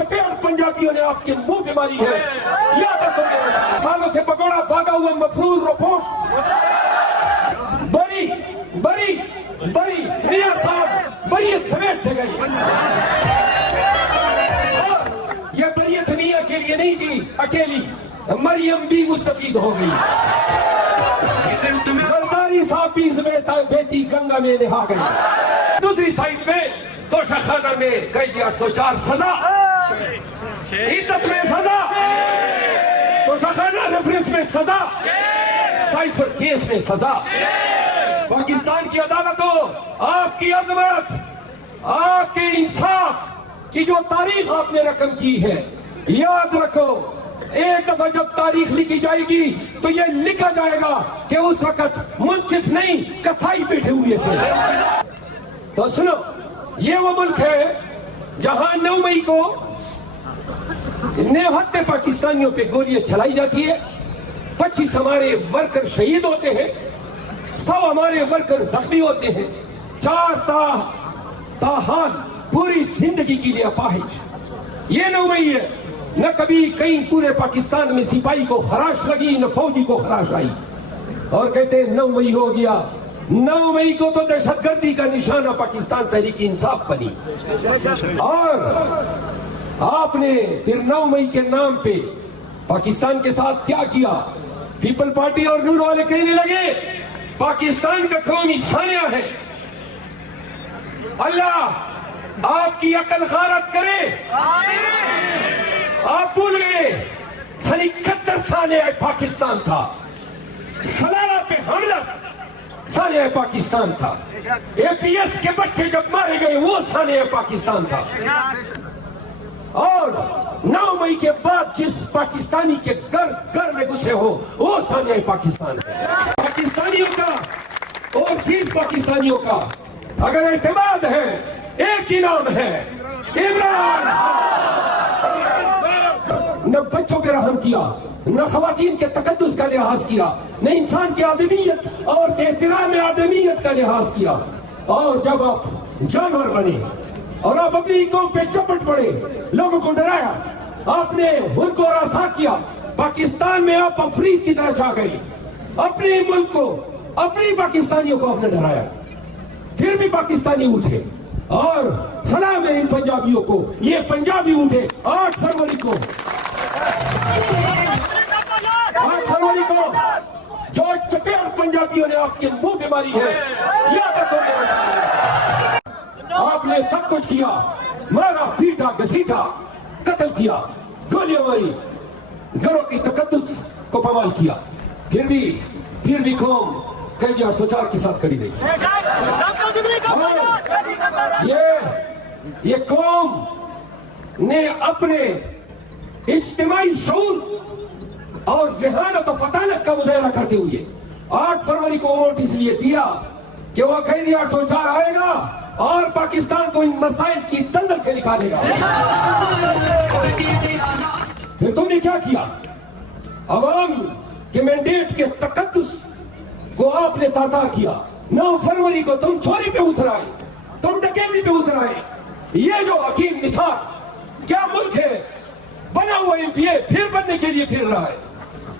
चपेट पंजाबियों ने आपके मुंह पे मारी है। याद रखो मेरे सालों से पकौड़ा भागा हुआ मफरूर रोपोश बड़ी बड़ी बड़ी मियां साहब बरीयत समेत थे गई। और ये बरीयत मियां के लिए नहीं थी अकेली, मरियम भी मुस्तफीद हो गई। जरदारी साहब भी समेत बेटी गंगा में नहा गई। दूसरी साइड पे तोशाखाना में कैद 804 सजा, इद्दत में सजा, तोशाखाना रेफरेंस में सजा, साइफर केस में सजा। पाकिस्तान की अदालतों आपकी अजमत, आपके इंसाफ की जो तारीख आपने रकम की है, याद रखो एक दफा जब तारीख लिखी जाएगी तो ये लिखा जाएगा कि उस वक्त मुंसिफ नहीं कसाई बैठे हुए थे। तो सुनो, ये वो मुल्क है जहां 9 मई को नेहत्ते पाकिस्तानियों पे गोलियां चलाई जाती है, 25 हमारे वर्कर शहीद होते हैं, 100 हमारे वर्कर जख्मी होते हैं, 4 ताहाल पूरी जिंदगी के लिए अपाहिज। ये 9 मई है, न कभी कहीं पूरे पाकिस्तान में सिपाही को खराश लगी, न फौजी को खराश आई। और कहते हैं 9 मई हो गया। 9 मई को तो दहशतगर्दी का निशाना पाकिस्तान तहरीक इंसाफ बनी। और आपने फिर 9 मई के नाम पे पाकिस्तान के साथ क्या किया? पीपल पार्टी और नूर वाले कहने लगे पाकिस्तान का कौमी सानिया है। अल्लाह आपकी अकल गारत करे। आप भूल गए सन 71 साल पाकिस्तान था, सलाला पे हमला सानिया पाकिस्तान था, APS के बच्चे जब मारे गए वो सानिया पाकिस्तान था। और 9 मई के बाद जिस पाकिस्तानी के घर में घुसे हो वो सानिया पाकिस्तान है। पाकिस्तानियों का और चीज पाकिस्तानियों का अगर एतमाद है, एक ही नाम है इमरान। न बच्चों पे रहम किया, न खवातीन के तकद्दुस का लिहाज किया, न इंसान की आदमियत और एहतराम आदमियत का लिहाज किया। और जब आप जानवर बने और आप अपनी कौम पे चपट पड़े, लोगों को डराया, आपने मुल्क को रासा किया, पाकिस्तान में आप अफरीद की तरह छा गए, अपने मुल्क को, अपनी पाकिस्तानियों को आपने डराया। फिर भी पाकिस्तानी उठे और सलाम है इन पंजाबियों को। ये पंजाबी उठे 8 फरवरी को, 8 फरवरी को जो चपेट पंजाबियों ने आपके मुंह पे मारी है, याद रखो आपने सब कुछ किया, मारा पीटा घसीटा, कत्ल किया, गोलियां मारी, घरों की तकद्दुस को पमाल किया। फिर भी कौम कैदी 804 के साथ खड़ी रही। ये कौम ने अपने इज्तिमाई शऊर और ज़हानत और फतानत का मुजाहरा करते हुए 8 फरवरी को वोट इसलिए दिया कि वो कैदी 804 आएगा और पाकिस्तान को इन मसाइल की दलदल से निकालेगा। फिर तुमने क्या किया? अवाम के मैंडेट के तकद्दुस को आपने ताता किया। 9 फरवरी को तुम चोरी पे उतर आए, तुम डकैती पे उतर आए। ये जो हकीम निसार क्या मुल्क है, बना हुआ MPA फिर बनने के लिए फिर रहा है।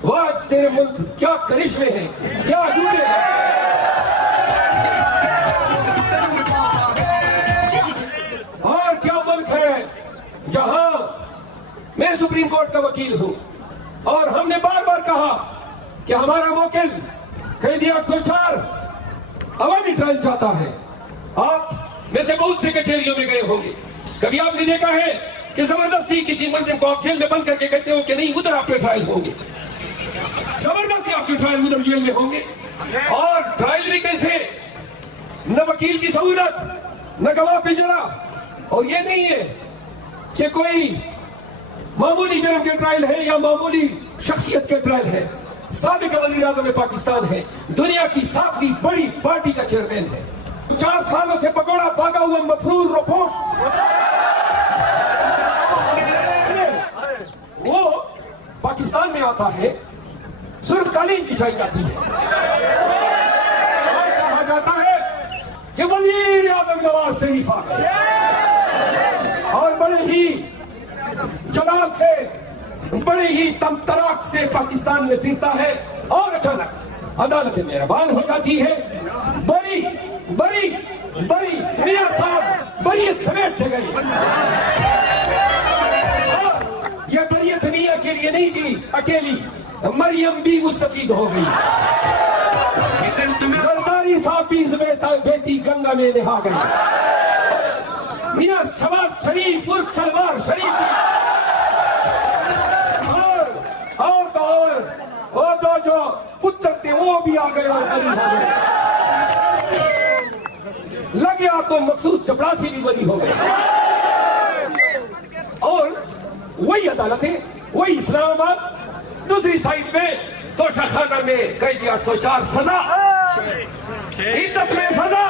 वाह तेरे मुल्क क्या करिश्मे हैं, क्या अजूबे हैं। और क्या मुल्क है जहां मैं सुप्रीम कोर्ट का वकील हूं और हमने बार बार कहा कि हमारा वकील कैदी 804 अवामी ट्रायल चाहता है। आप में से बहुत से कचहरियों में गए होंगे, कभी आपने देखा है कि जबरदस्ती किसी मुल्जिम को आप जेल में बंद करके कहते हो कि नहीं उधर आपके ट्रायल होंगे, जबरदस्ती आपके ट्रायल उधर जेल में होंगे। और ट्रायल भी कैसे, न वकील की सहूलत, न गवाह पे जरा। और ये नहीं है कि कोई मामूली जुर्म के ट्रायल है या मामूली शख्सियत के ट्रायल है। साबिक वज़ीर आज़म पाकिस्तान है, दुनिया की 7वीं बड़ी पार्टी का चेयरमैन है, 4 सालों से पकौड़ा भागा हुआ मफरूर रोपोश वो पाकिस्तान में आता है, सुर्खकालीन बिछाई जाती है और कहा जाता है कि वज़ीर आज़म नवाज शरीफ आ गए और बड़े ही बड़े ही तमतराक से पाकिस्तान में फिरता है और अचानक अदालत मेहरबान हो जाती है। बड़ी बड़ी बड़ी मियां साहब बरीयत समेटते गए। यह बरीयत मियां के लिए नहीं थी अकेली, मरियम भी मुस्तफीद हो गई। जरदारी साहब भी बेटी गंगा में नहा गई। मियां शबाज शरीफ उर्फ सलवार शरीफ और दो जो पुत्र थे वो भी आ गए और बरी हो गए। लगे तो मकसूद चपरासी भी बरी हो गए। और वही अदालत है, वही इस्लामाबाद। दूसरी साइड में तोशाखाना में कैदी 804 सजा, इद्दत में सजा,